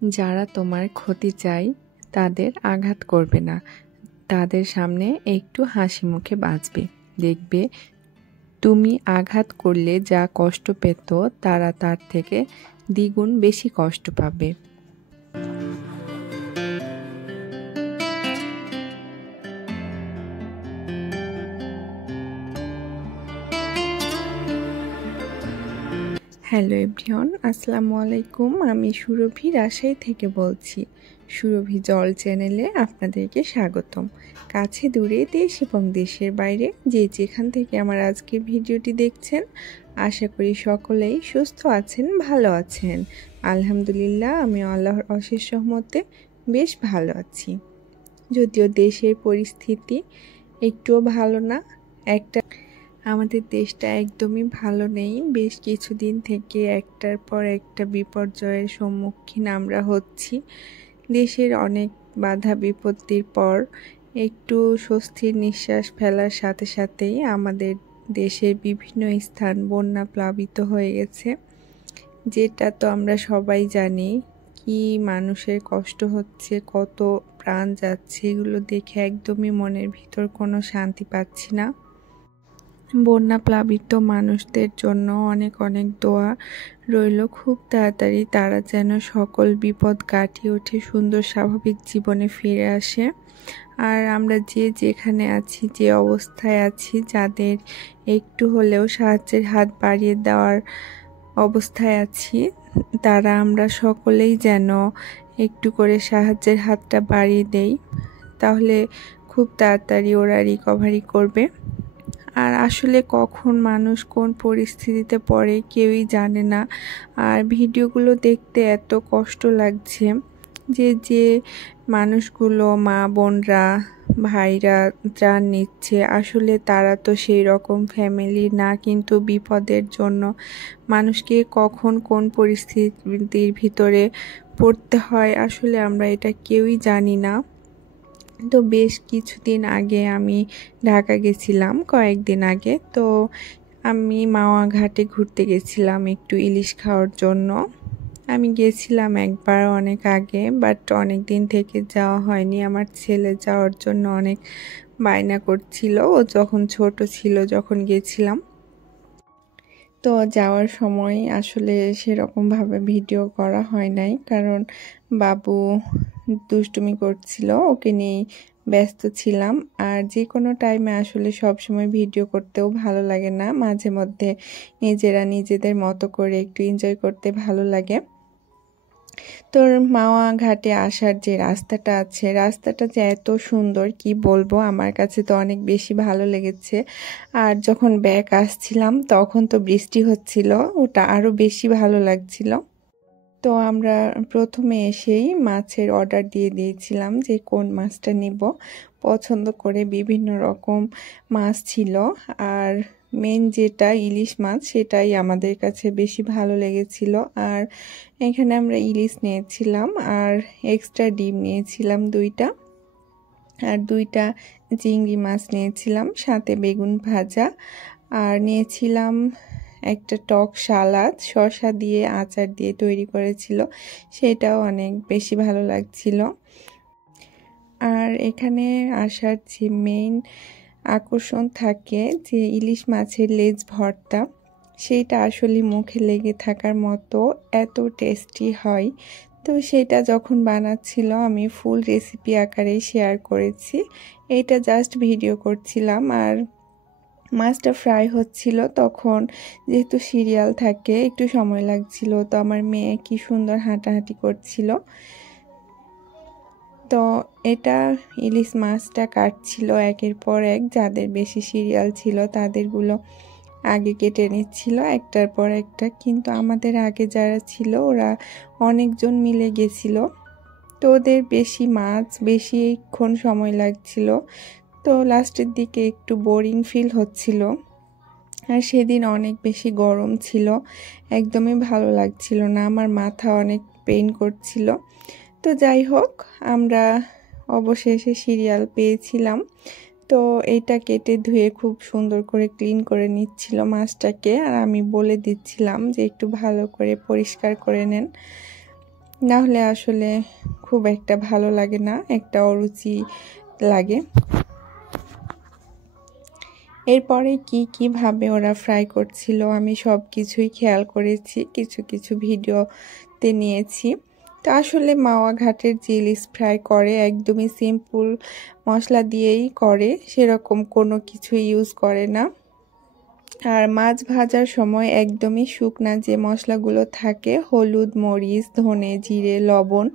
যারা তোমার ক্ষতি চায় তাদের আঘাত করবে না, তাদের সামনে একটু হাসি মুখে বাঁচবে। দেখবে তুমি আঘাত করলে যা কষ্ট পেত তারা তার থেকে দ্বিগুণ বেশি কষ্ট পাবে। হ্যালো এভরিওয়ান, আসসালামু আলাইকুম। আমি সুরভি রাজশাহী থেকে বলছি। সুরভি জল চ্যানেলে আপনাদেরকে স্বাগতম। কাছে দূরে, দেশ এবং দেশের বাইরে যে যেখান থেকে আমার আজকের ভিডিওটি দেখছেন, আশা করি সকলেই সুস্থ আছেন, ভালো আছেন। আলহামদুলিল্লাহ, আমি আল্লাহর অশেষ রহমতে বেশ ভালো আছি। যদিও দেশের পরিস্থিতি একটুও ভালো না, আমাদের দেশটা একদমই ভালো নেই। বেশ কিছুদিন থেকে একটার পর একটা বিপর্যয়ের সম্মুখীন আমরা হচ্ছি। দেশের অনেক বাধা বিপত্তির পর একটু স্বস্তির নিঃশ্বাস ফেলার সাথে সাথেই আমাদের দেশের বিভিন্ন স্থান বন্যা প্লাবিত হয়ে গেছে, যেটা তো আমরা সবাই জানি। কি মানুষের কষ্ট হচ্ছে, কত প্রাণ যাচ্ছে, এগুলো দেখে একদমই মনের ভিতর কোনো শান্তি পাচ্ছি না। বন্যা প্লাবিত মানুষদের জন্য অনেক অনেক দোয়া রইল। খুব তাড়াতাড়ি তারা যেন সকল বিপদ কাটিয়ে উঠে সুন্দর স্বাভাবিক জীবনে ফিরে আসে। আর আমরা যে যেখানে আছি, যে অবস্থায় আছি, যাদের একটু হলেও সাহায্যের হাত বাড়িয়ে দেওয়ার অবস্থায় আছি, তারা আমরা সকলেই যেন একটু করে সাহায্যের হাতটা বাড়িয়ে দেই, তাহলে খুব তাড়াতাড়ি ওরা রিকভারি করবে। আর আসলে কখন মানুষ কোন পরিস্থিতিতে পড়ে কেউই জানে না। আর ভিডিওগুলো দেখতে এত কষ্ট লাগছে যে মানুষগুলো, মা বোনরা, ভাইরা ত্রাণ নিচ্ছে, আসলে তারা তো সেই রকম ফ্যামিলি না, কিন্তু বিপদের জন্য মানুষকে কখন কোন পরিস্থিতির ভিতরে পড়তে হয় আসলে আমরা এটা কেউই জানি না। তো বেশ কিছুদিন আগে আমি ঢাকা গেছিলাম, কয়েকদিন আগে। তো আমি মাওয়া ঘাটে ঘুরতে গেছিলাম একটু ইলিশ খাওয়ার জন্য। আমি গেছিলাম একবার অনেক আগে, বাট অনেক দিন থেকে যাওয়া হয়নি। আমার ছেলে যাওয়ার জন্য অনেক বায়না করছিল, ও যখন ছোট ছিল যখন গেছিলাম। তো যাওয়ার সময় আসলে সেরকমভাবে ভিডিও করা হয় নাই, কারণ বাবু দুষ্টুমি করছিল, ওকে নিয়ে ব্যস্ত ছিলাম। আর যে কোনো টাইমে আসলে সব সময় ভিডিও করতেও ভালো লাগে না, মাঝে মধ্যে নিজেরা নিজেদের মতো করে একটু এনজয় করতে ভালো লাগে। তোর মাওয়া ঘাটে আসার যে রাস্তাটা আছে, রাস্তাটা যে এত সুন্দর কি বলবো, আমার কাছে তো অনেক বেশি ভালো লেগেছে। আর যখন ব্যাক আসছিলাম তখন তো বৃষ্টি হচ্ছিল, ওটা আরো বেশি ভালো লাগছিল। তো আমরা প্রথমে এসেই মাছের অর্ডার দিয়ে দিয়েছিলাম যে কোন মাছটা নিব। পছন্দ করে বিভিন্ন রকম মাছ ছিল, আর মেন যেটা ইলিশ মাছ সেটাই আমাদের কাছে বেশি ভালো লেগেছিল। আর এখানে আমরা ইলিশ নিয়েছিলাম, আর এক্সট্রা ডিম নিয়েছিলাম 2টা, আর 2টা চিংড়ি মাছ নিয়েছিলাম, সাথে বেগুন ভাজা, আর নিয়েছিলাম একটা টক সালাদ, শসা দিয়ে আচার দিয়ে তৈরি করেছিল, সেটাও অনেক বেশি ভালো লাগছিল। আর এখানে আসার যে মেইন আকর্ষণ থাকে যে ইলিশ মাছের লেজ ভর্তা, সেইটা আসলে মুখে লেগে থাকার মতো এত টেস্টি হয়। তো সেটা যখন বানাচ্ছিল আমি ফুল রেসিপি আকারেই শেয়ার করেছি, এইটা জাস্ট ভিডিও করছিলাম। আর মাছটা ফ্রাই হচ্ছিল তখন যেহেতু সিরিয়াল থাকে একটু সময় লাগছিল, তো আমার মেয়ে কি সুন্দর হাঁটাহাঁটি করছিল। তো এটা ইলিশ মাছটা কাটছিল একের পর এক, যাদের বেশি সিরিয়াল ছিল তাদেরগুলো আগে কেটে নিচ্ছিল একটার পর একটা, কিন্তু আমাদের আগে যারা ছিল ওরা অনেকজন মিলে গেছিল, তো ওদের বেশি মাছ বেশিক্ষণ সময় লাগছিল। তো লাস্টের দিকে একটু বোরিং ফিল হচ্ছিল। আর সেদিন অনেক বেশি গরম ছিল, একদমই ভালো লাগছিল না, আমার মাথা অনেক পেইন করছিল। তো যাই হোক, আমরা অবশেষে সিরিয়াল পেয়েছিলাম। তো এইটা কেটে ধুয়ে খুব সুন্দর করে ক্লিন করে নিচ্ছিল মাছটাকে, আর আমি বলে দিচ্ছিলাম যে একটু ভালো করে পরিষ্কার করে নেন। না হলে আসলে খুব একটা ভালো লাগে না, একটা অরুচি লাগে। এরপরে কিভাবে ওরা ফ্রাই করছিল আমি সব কিছুই খেয়াল করেছি, কিছু কিছু ভিডিওতে নিয়েছি। তো আসলে মাওয়া ঘাটের যে ইলিশ ফ্রাই করে একদমই সিম্পল মশলা দিয়েই করে, সেরকম কোনো কিছু ইউজ করে না। আর মাছ ভাজার সময় একদমই শুকনা যে মশলাগুলো থাকে, হলুদ, মরিচ, ধনে, জিরে, লবণ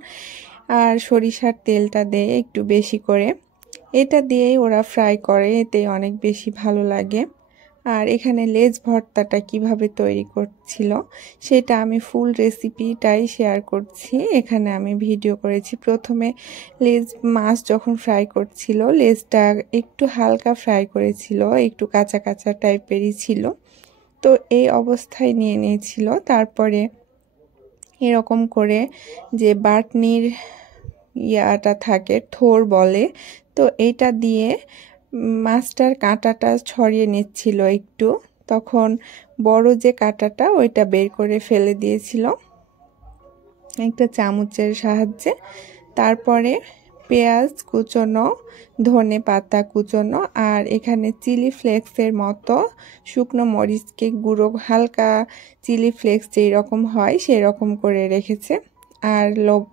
আর সরিষার তেলটা দেয় একটু বেশি করে, এটা দিয়েই ওরা ফ্রাই করে, এতে অনেক বেশি ভালো লাগে। আর এখানে লেজ ভর্তাটা কিভাবে তৈরি করছিল সেটা আমি ফুল রেসিপিটাই শেয়ার করছি, এখানে আমি ভিডিও করেছি। প্রথমে মাছ যখন ফ্রাই করছিল, লেজটা একটু হালকা ফ্রাই করেছিল, একটু কাঁচা কাঁচা টাইপেরই ছিল। তো এই অবস্থায় নিয়ে নিয়েছিল। তারপরে এরকম করে যে বাটনির ইয়াটা থাকে, থোর বলে, তো এটা দিয়ে মাছটার কাঁটাটা ছড়িয়ে নিচ্ছিল একটু। তখন বড় যে কাঁটাটা ওইটা বের করে ফেলে দিয়েছিল একটা চামচের সাহায্যে। তারপরে পেঁয়াজ কুচনো, ধনে পাতা কুচনো আর এখানে চিলি ফ্লেক্সের মতো শুকনো মরিচকে গুঁড়ো, হালকা চিলি ফ্লেক্স যেই রকম হয় সেই রকম করে রেখেছে, আর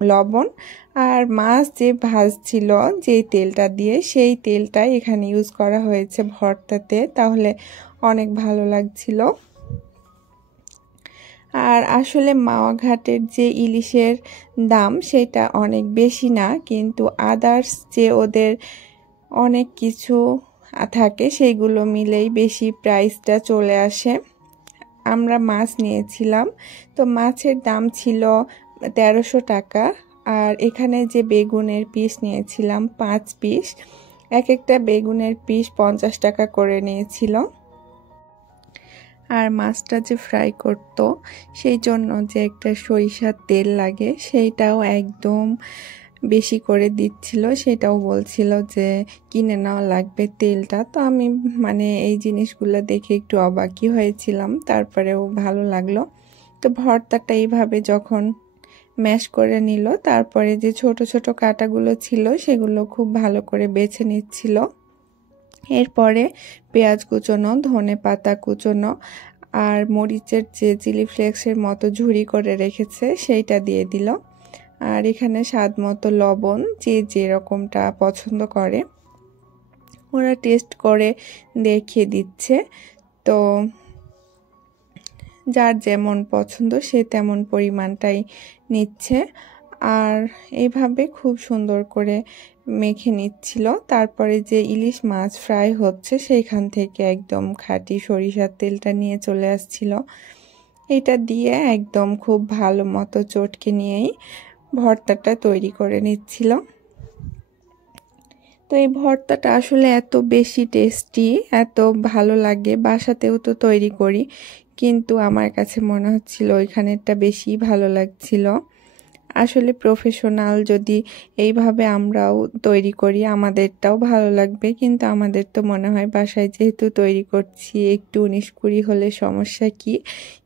লবণ। আর মাছ যে ভাজছিল যেই তেলটা দিয়ে, সেই তেলটাই এখানে ইউজ করা হয়েছে ভর্তাতে, তাহলে অনেক ভালো লাগছিল। আর আসলে মাওয়া ঘাটের যে ইলিশের দাম সেটা অনেক বেশি না, কিন্তু আদার্স যে ওদের অনেক কিছু থাকে সেইগুলো মিলেই বেশি প্রাইসটা চলে আসে। আমরা মাছ নিয়েছিলাম, তো মাছের দাম ছিল 1300 টাকা। আর এখানে যে বেগুনের পিস নিয়েছিলাম 5 পিস, এক একটা বেগুনের পিস 50 টাকা করে নিয়েছিল। আর মাছটা যে ফ্রাই করতো সেই জন্য যে একটা সরিষার তেল লাগে সেইটাও একদম বেশি করে দিচ্ছিল, সেটাও বলছিল যে কিনে নেওয়া লাগবে তেলটা। তো আমি এই জিনিসগুলো দেখে একটু অবাকই হয়েছিলাম, তারপরেও ভালো লাগলো। তো ভর্তাটা এইভাবে যখন ম্যাশ করে নিল, তারপরে যে ছোট ছোট কাটাগুলো ছিল সেগুলো খুব ভালো করে বেছে নিচ্ছিল। এরপরে পেঁয়াজ কুচনো, ধনে পাতা কুচনো আর মরিচের যে চিলি ফ্লেক্সের মতো ঝুরি করে রেখেছে সেইটা দিয়ে দিল। আর এখানে স্বাদ মতো লবণ, যে যেরকমটা পছন্দ করে ওরা টেস্ট করে দেখিয়ে দিচ্ছে। তো যার যেমন পছন্দ সে তেমন পরিমাণটাই নিচ্ছে। আর এইভাবে খুব সুন্দর করে মেখে নিচ্ছিল। তারপরে যে ইলিশ মাছ ফ্রাই হচ্ছে সেইখান থেকে একদম খাঁটি সরিষার তেলটা নিয়ে চলে আসছিল, এটা দিয়ে একদম খুব ভালো মতো চটকে নিয়েই ভর্তাটা তৈরি করে নিচ্ছিল। তো এই ভর্তাটা আসলে এত বেশি টেস্টি, এত ভালো লাগে, বাসাতেও তো তৈরি করি, কিন্তু আমার কাছে মনে হচ্ছিল ওইখানেরটা বেশি ভালো লাগছিল। আসলে প্রফেশনাল যদি এইভাবে আমরাও তৈরি করি আমাদেরটাও ভালো লাগবে, কিন্তু আমাদের তো মনে হয় বাসায় যেহেতু তৈরি করছি একটু 19-20 হলে সমস্যা কি,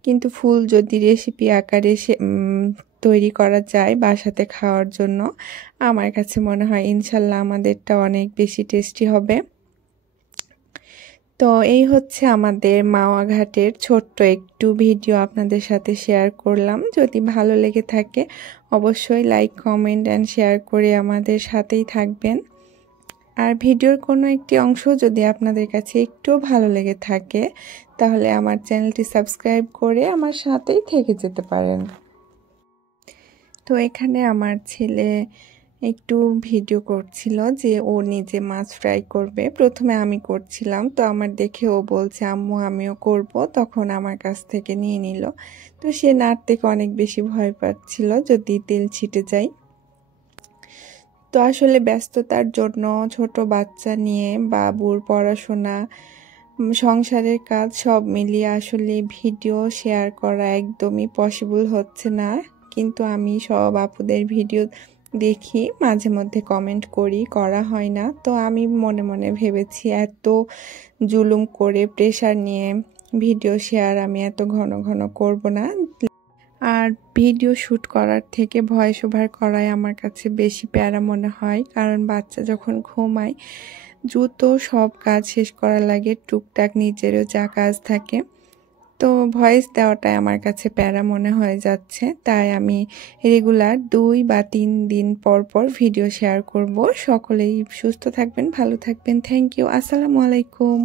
কিন্তু ফুল যদি রেসিপি আকারে তৈরি করা যায় বাসাতে খাওয়ার জন্য, আমার কাছে মনে হয় ইনশাল্লাহ আমাদেরটা অনেক বেশি টেস্টি হবে। তো এই হচ্ছে আমাদের মাওয়া ঘাটের ছোট্ট একটু ভিডিও আপনাদের সাথে শেয়ার করলাম। যদি ভালো লেগে থাকে অবশ্যই লাইক, কমেন্ট অ্যান্ড শেয়ার করে আমাদের সাথেই থাকবেন। আর ভিডিওর কোনো একটি অংশ যদি আপনাদের কাছে একটু ভালো লেগে থাকে তাহলে আমার চ্যানেলটি সাবস্ক্রাইব করে আমার সাথেই থেকে যেতে পারেন। তো এখানে আমার ছেলে একটু ভিডিও করছিল যে ও নিজে মাছ ফ্রাই করবে। প্রথমে আমি করছিলাম, তো আমার দেখে ও বলছে আম্মু আমিও করব, তখন আমার কাছ থেকে নিয়ে নিল। তো সে নাড়তে অনেক বেশি ভয় পাচ্ছিল যদি তেল ছিটে যায়। তো আসলে ব্যস্ততার জন্য ছোট বাচ্চা নিয়ে বাবুর পড়াশোনা, সংসারের কাজ সব মিলিয়ে আসলে ভিডিও শেয়ার করা একদমই পসিবল হচ্ছে না। কিন্তু আমি সব আপুদের ভিডিও দেখি, মাঝে মধ্যে কমেন্ট করা হয় না। তো আমি মনে মনে ভেবেছি এত জুলুম করে প্রেশার নিয়ে ভিডিও শেয়ার আমি এত ঘন ঘন করব না। আর ভিডিও শ্যুট করার থেকে ভয়েস ওভার করাই আমার কাছে বেশি প্যারা মনে হয়, কারণ বাচ্চা যখন ঘুমায় দ্রুত সব কাজ শেষ করা লাগে, টুকটাক নিজেরও যা কাজ থাকে। তো ভয়েস দেওয়াটাই আমার কাছে প্যারা মনে হয়ে যাচ্ছে, তাই আমি রেগুলার 2 বা 3 দিন পর পর ভিডিও শেয়ার করব। সকলেই সুস্থ থাকবেন, ভালো থাকবেন। Thank you. আসসালামু আলাইকুম।